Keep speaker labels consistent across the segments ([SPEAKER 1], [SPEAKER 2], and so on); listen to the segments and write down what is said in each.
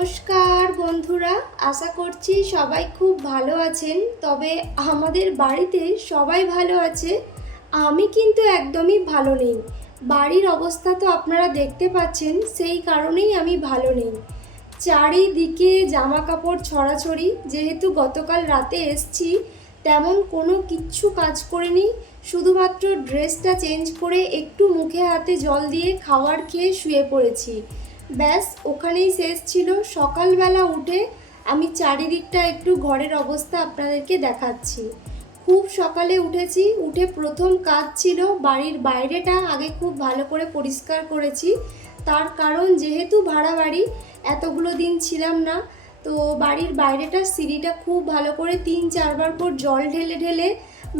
[SPEAKER 1] নমস্কার বন্ধুরা, আশা করছি সবাই খুব ভালো আছেন। তবে আমাদের বাড়িতে সবাই ভালো আছে, আমি কিন্তু একদমই ভালো নেই। বাড়ির অবস্থা তো আপনারা দেখতে পাচ্ছেন, সেই কারণেই আমি ভালো নেই। চারিদিকে জামা কাপড় ছড়াছড়ি, যেহেতু গতকাল রাতে এসছি, তেমন কোনো কিচ্ছু কাজ করিনি, শুধুমাত্র ড্রেসটা চেঞ্জ করে একটু মুখে হাতে জল দিয়ে খাওয়ার খেয়ে শুয়ে পড়েছি। ব্যাস, ওখানেই শেষ ছিল। সকালবেলা উঠে আমি চারিদিকটা একটু ঘরের অবস্থা আপনাদেরকে দেখাচ্ছি। খুব সকালে উঠেছি, উঠে প্রথম কাজ ছিল বাড়ির বাইরেটা আগে খুব ভালো করে পরিষ্কার করেছি। তার কারণ যেহেতু ভাড়া বাড়ি, এতগুলো দিন ছিলাম না, তো বাড়ির বাইরেটা সিঁড়িটা খুব ভালো করে তিন চারবার পর জল ঢেলে ঢেলে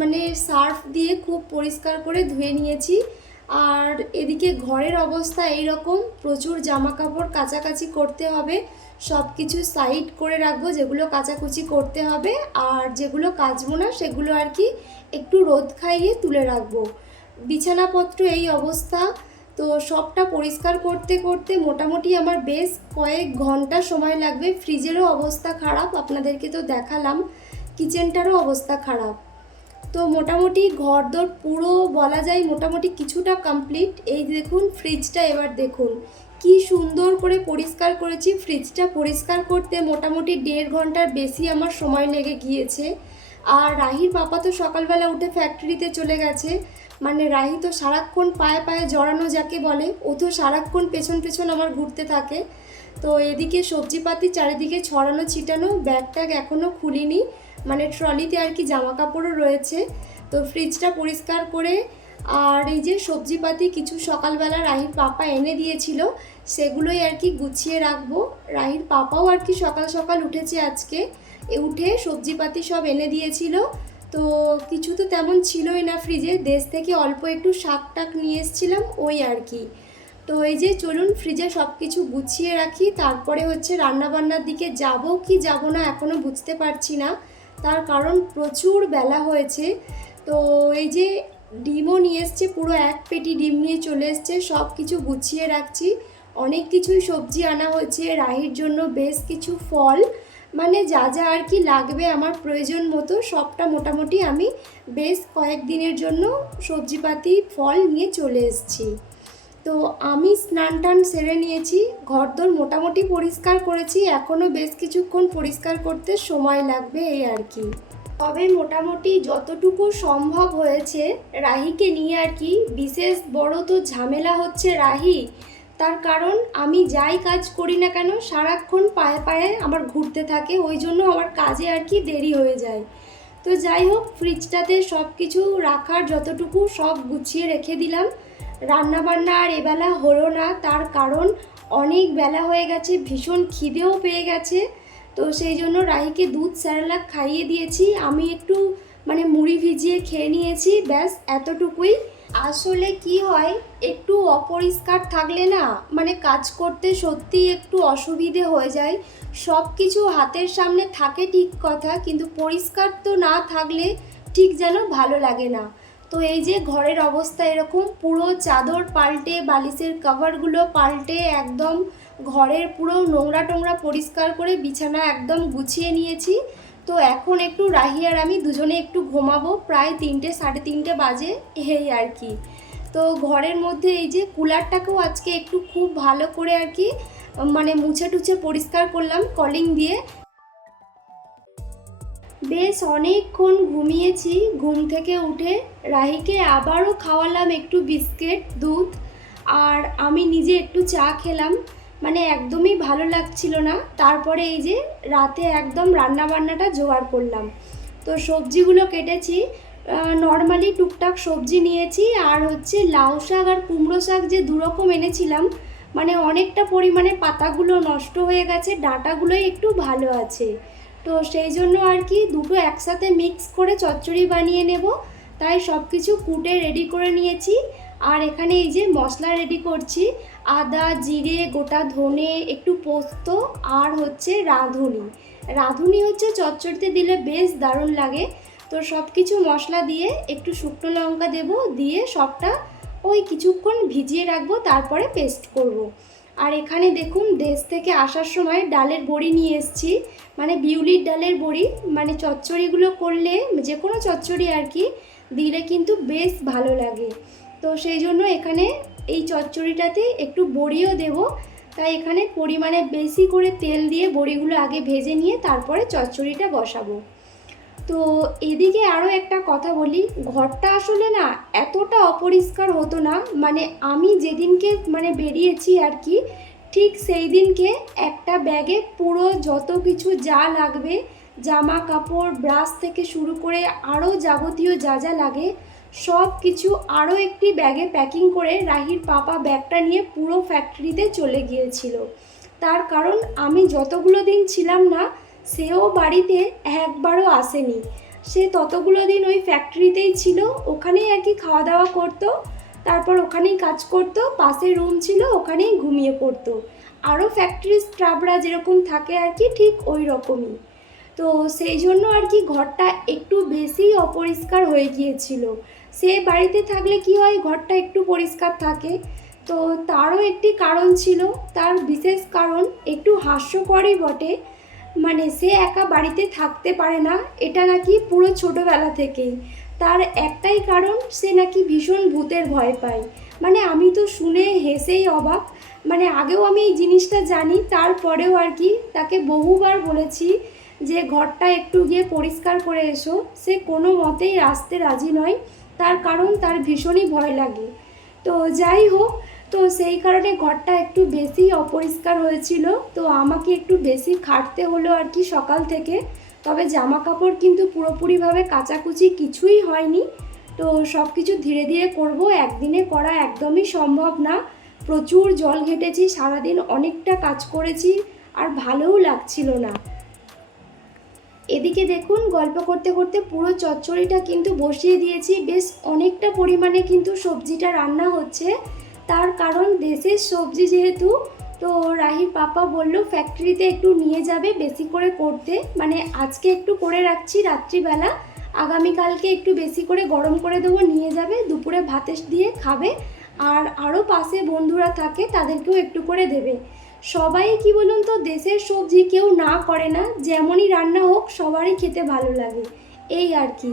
[SPEAKER 1] মানে সার্ফ দিয়ে খুব পরিষ্কার করে ধুয়ে নিয়েছি। আর এদিকে ঘরের অবস্থা এই রকম প্রচুর জামা কাপড় কাচাকাচি করতে হবে। সব কিছু সাইড করে রাখব, যেগুলো কাচাকুচি করতে হবে। আর যেগুলো কাচবো না, সেগুলো আর কি একটু রোদ খাইয়ে তুলে রাখব। বিছানাপত্র এই অবস্থা। তো সবটা পরিষ্কার করতে করতে মোটামুটি আমার বেশ কয়েক ঘণ্টা সময় লাগবে। ফ্রিজেরও অবস্থা খারাপ, আপনাদেরকে তো দেখালাম। কিচেনটারও অবস্থা খারাপ। তো মোটামুটি ঘরদোর পুরো বলা যায় মোটামুটি কিছুটা কমপ্লিট এই দেখুন ফ্রিজটা এবার দেখুন। কি সুন্দর করে পরিষ্কার করেছি। ফ্রিজটা পরিষ্কার করতে মোটামুটি দেড় ঘণ্টার বেশি আমার সময় লেগে গিয়েছে। আর রাহির পাপা তো সকালবেলা উঠে ফ্যাক্টরিতে চলে গেছে। মানে রাহি তো সারাক্ষণ পায়ে পায়ে জড়ানো যাকে বলে, ও তো সারাক্ষণ পেছন পেছন আমার ঘুরতে থাকে। তো এদিকে সবজিপাতি চারিদিকে ছড়ানো ছিটানো ব্যাগ ট্যাগ এখনও খুলিনি। মানে ট্রলিতে আর কি জামা কাপড়ও রয়েছে। তো ফ্রিজটা পরিষ্কার করে আর এই যে সবজিপাতি কিছু সকালবেলা রাহির পাপা এনে দিয়েছিল, সেগুলোই আর কি গুছিয়ে রাখব। রাহির পাপাও আর কি সকাল সকাল উঠেছে আজকে। এ উঠে সবজিপাতি সব এনে দিয়েছিল। তো কিছু তো তেমন ছিলই না ফ্রিজে দেশ থেকে অল্প একটু শাক টাক নিয়ে এসেছিলাম, ওই আর কি। তো এই যে চলুন ফ্রিজে সব কিছু গুছিয়ে রাখি, তারপরে হচ্ছে রান্নাবান্নার দিকে যাব কি যাব না এখনও বুঝতে পারছি না। তার কারণ প্রচুর বেলা হয়েছে। তো এই যে ডিমও নিয়ে এসছে, পুরো এক পেটি ডিম নিয়ে চলে এসছে সব কিছু গুছিয়ে রাখছি। অনেক কিছুই সবজি আনা হয়েছে, রাহির জন্য বেশ কিছু ফল। মানে যা যা আর কি লাগবে আমার প্রয়োজন মতো, সবটা মোটামুটি আমি বেশ কয়েক দিনের জন্য সবজিপাতি, ফল নিয়ে চলে এসেছি। তো আমি স্নান টান সেরে নিয়েছি, ঘরদোর মোটামুটি পরিষ্কার করেছি এখনও বেশ কিছুক্ষণ পরিষ্কার করতে সময় লাগবে এই আর কি। তবে মোটামুটি যতটুকু সম্ভব হয়েছে রাহিকে নিয়ে আর কি, বিশেষ বড় তো ঝামেলা হচ্ছে রাহি, তার কারণ আমি যাই কাজ করি না কেন সারাক্ষণ পায়ে পায়ে আমার ঘুরতে থাকে, ওই জন্য আমার কাজে আর কি দেরি হয়ে যায়। তো যাই হোক ফ্রিজটাতে সব কিছু রাখার যতটুকু সব গুছিয়ে রেখে দিলাম রান্না বান্না আর এবেলা হলো না, তার কারণ অনেক বেলা হয়ে গেছে, ভীষণ খিদেও পেয়ে গেছে। তো সেই জন্য রাহিকে দুধ স্যারেলাক খাইয়ে দিয়েছি, আমি একটু মানে মুড়ি ভিজিয়ে খেয়ে নিয়েছি, ব্যাস এতটুকুই। আসলে কি হয়, একটু অপরিষ্কার থাকলে না মানে কাজ করতে সত্যি একটু অসুবিধে হয়ে যায়। সব কিছু হাতের সামনে থাকে ঠিক কথা, কিন্তু পরিষ্কার তো না থাকলে ঠিক যেন ভালো লাগে না। তো এই যে ঘরের অবস্থা এরকম, পুরো চাদর পাল্টে, বালিশের কভারগুলো পাল্টে, একদম ঘরের পুরো নোংরা টোংরা পরিষ্কার করে বিছানা একদম গুছিয়ে নিয়েছি। তো এখন একটু রাহি আর আমি দুজনে একটু ঘুমাবো, প্রায় তিনটে, সাড়ে তিনটে বাজে এই আর কি। তো ঘরের মধ্যে এই যে কুলারটাকেও আজকে একটু খুব ভালো করে আর কি মানে মুছে টুছে পরিষ্কার করলাম, কলিং দিয়ে। বেশ অনেকক্ষণ ঘুমিয়েছি। ঘুম থেকে উঠে রাহিকে আবারও খাওয়ালাম একটু বিস্কিট, দুধ আর আমি নিজে একটু চা খেলাম। মানে একদমই ভালো লাগছিল না। তারপরে এই যে রাতে একদম রান্না বান্নাটা জোগাড় করলাম। তো সবজিগুলো কেটেছি। নর্মালি টুকটাক সবজি নিয়েছি আর হচ্ছে লাউ শাক আর কুমড়ো শাক যে দুরকম এনেছিলাম মানে অনেকটা পরিমাণে পাতাগুলো নষ্ট হয়ে গেছে, ডাঁটাগুলোই একটু ভালো আছে। তো সেই জন্য আর কি দুটো একসাথে মিক্স করে চচ্চড়ি বানিয়ে নেব। তাই সব কিছু কুটে রেডি করে নিয়েছি। আর এখানে এই যে মশলা রেডি করছি, আদা, জিরে, গোটা ধনে, একটু পোস্ত আর হচ্ছে রাঁধুনি। রাঁধুনি হচ্ছে চচ্চড়িতে দিলে বেশ দারুণ লাগে। তো সব কিছু মশলা দিয়ে একটু শুকনো লঙ্কা দেব, দিয়ে সবটা ওই কিছুক্ষণ ভিজিয়ে রাখব, তারপরে পেস্ট করব। আর এখানে দেখুন, দেশ থেকে আসার সময় ডালের বড়ি নিয়ে এসেছি। মানে বিউলির ডালের বড়ি। মানে চচ্চড়িগুলো করলে, যে কোনো চচ্চড়ি আর কি, দিলে কিন্তু বেশ ভালো লাগে। তো সেই জন্য এখানে এই চচ্চড়িটাতে একটু বড়িও দেব। তাই এখানে পরিমাণে বেশি করে তেল দিয়ে বড়িগুলো আগে ভেজে নিয়ে তারপরে চচ্চড়িটা বসাবো। তো এদিকে আরও একটা কথা বলি, ঘরটা আসলে না এতটা অপরিষ্কার হতো না মানে আমি যেদিনকে মানে বেরিয়েছি আর কি, ঠিক সেই দিনকে একটা ব্যাগে পুরো যত কিছু যা লাগবে জামা কাপড় ব্রাশ থেকে শুরু করে আরও যাবতীয় যা যা লাগে, সব কিছু আরও একটি ব্যাগে প্যাকিং করে রাহির পাপা ব্যাগটা নিয়ে পুরো ফ্যাক্টরিতে চলে গিয়েছিল। তার কারণ আমি যতগুলো দিন ছিলাম না সেও বাড়িতে একবারও আসেনি। সে ততগুলো দিন ওই ফ্যাক্টরিতেই ছিল, ওখানেই আর কি খাওয়া দাওয়া করতো, তারপর ওখানেই কাজ করতো, পাশে রুম ছিল, ওখানেই ঘুমিয়ে পড়তো। আরও ফ্যাক্টরির স্টাফরা যেরকম থাকে আর কি, ঠিক ওই রকমই। তো সেই জন্য আর কি ঘরটা একটু বেশি অপরিষ্কার হয়ে গিয়েছিল। সে বাড়িতে থাকলে কি হয়, ঘরটা একটু পরিষ্কার থাকে। তো তারও একটি কারণ ছিল, তার বিশেষ কারণ একটু হাস্যকরই বটে। মানে সে একা বাড়িতে থাকতে পারে না, এটা নাকি পুরো ছোটোবেলা থেকেই। তার একটাই কারণ, সে নাকি ভীষণ ভূতের ভয় পায়। মানে আমি তো শুনে হেসেই অবাক। মানে আগেও আমি এই জিনিসটা জানি, তারপরেও আর কি তাকে বহুবার বলেছি যে, ঘরটা একটু গিয়ে পরিষ্কার করে এসো। সে কোনো মতেই আসতে রাজি নয়। তার কারণ, তার ভীষণই ভয় লাগে। তো যাই হোক তো সেই কারণে ঘরটা একটু বেশি অপরিষ্কার হয়েছিল। তো আমাকে একটু বেশি খাটতে হলো আর কি সকাল থেকে। তবে জামা কাপড় কিন্তু পুরোপুরিভাবে কাচাকুচি কিছুই হয়নি। তো সব কিছু ধীরে ধীরে করব। একদিনে করা একদমই সম্ভব না। প্রচুর জল ঘেটেছি, সারাদিন অনেকটা কাজ করেছি আর ভালোও লাগছিল না। এদিকে দেখুন, গল্প করতে করতে পুরো চচ্চড়িটা কিন্তু বসিয়ে দিয়েছি। বেশ অনেকটা পরিমাণে কিন্তু সবজিটা রান্না হচ্ছে। তার কারণ দেশের সবজি যেহেতু, তো রাহির পাপা বলল ফ্যাক্টরিতে একটু নিয়ে যাবে বেশি করে করতে। মানে আজকে একটু করে রাখছি রাত্রিবেলা, আগামীকালকে একটু বেশি করে গরম করে দেবো, নিয়ে যাবে, দুপুরে ভাতে দিয়ে খাবে। আর আরও পাশে বন্ধুরা থাকে তাদেরকেও একটু করে দেবে। সবাই কি বলুন তো, দেশের সবজি কেউ না করে না, যেমনই রান্না হোক সবারই খেতে ভালো লাগে, এই আর কি।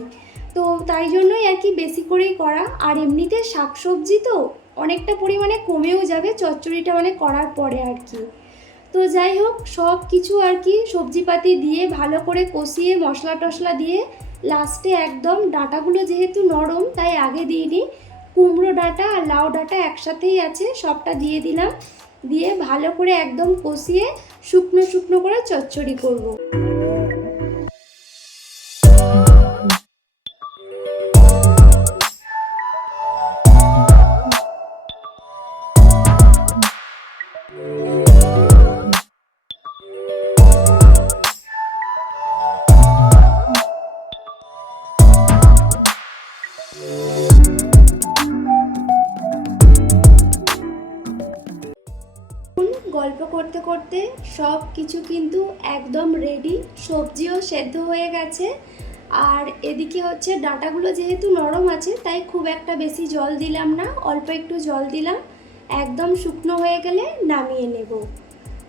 [SPEAKER 1] তো তাই জন্যই আর কি বেশি করেই করা। আর এমনিতে শাকসবজি তো অনেকটা পরিমাণে কমেও যাবে, চচ্চড়িটা মানে করার পরে আর কি। তো যাই হোক, সব কিছু আর কি সবজিপাতি দিয়ে ভালো করে কষিয়ে মশলা টশলা দিয়ে লাস্টে একদম ডাঁটাগুলো যেহেতু নরম, তাই আগে দিইনি। কুমড়ো ডাঁটা আর লাউ ডাঁটা একসাথেই আছে, সবটা দিয়ে দিলাম। দিয়ে ভালো করে একদম কষিয়ে শুকনো শুকনো করে চচ্চড়ি করব। গল্প করতে করতে সব কিছু কিন্তু একদম রেডি সবজিও সেদ্ধ হয়ে গেছে। আর এদিকে হচ্ছে ডাঁটাগুলো যেহেতু নরম আছে, তাই খুব একটা বেশি জল দিলাম না, অল্প একটু জল দিলাম। একদম শুকনো হয়ে গেলে নামিয়ে নেব।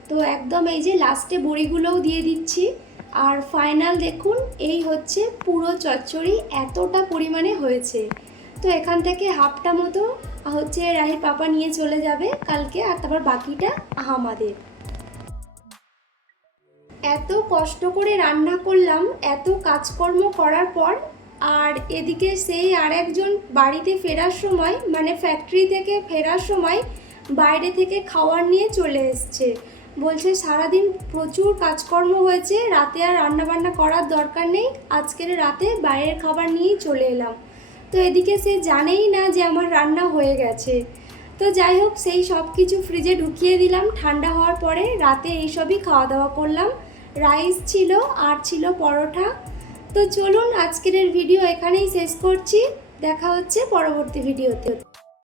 [SPEAKER 1] তো একদম এই যে লাস্টে বড়িগুলোও দিয়ে দিচ্ছি। আর ফাইনাল দেখুন, এই হচ্ছে পুরো চচ্চড়ি এতটা পরিমাণে হয়েছে। তো এখান থেকে হাফটা মতো হচ্ছে রাহির পাপা নিয়ে চলে যাবে কালকে আর তারপর বাকিটা আমাদের। এত কষ্ট করে রান্না করলাম, এত কাজকর্ম করার পর আর এদিকে সেই আরেকজন বাড়িতে ফেরার সময় মানে ফ্যাক্টরি থেকে ফেরার সময় বাইরে থেকে খাবার নিয়ে চলে এসছে। বলছে সারাদিন প্রচুর কাজকর্ম হয়েছে, রাতে আর রান্নাবান্না করার দরকার নেই, আজকের রাতে বাইরের খাবার নিয়েই চলে এলাম। তো এদিকে সে জানেই না যে আমার রান্না হয়ে গেছে। তো যাই হোক, সেই সব কিছু ফ্রিজে ঢুকিয়ে দিলাম। ঠান্ডা হওয়ার পরে রাতে এইসবই খাওয়া দাওয়া করলাম। রাইস ছিল, আর ছিল পরোটা। তো চলুন আজকের ভিডিও এখানেই শেষ করছি। দেখা হচ্ছে পরবর্তী ভিডিওতে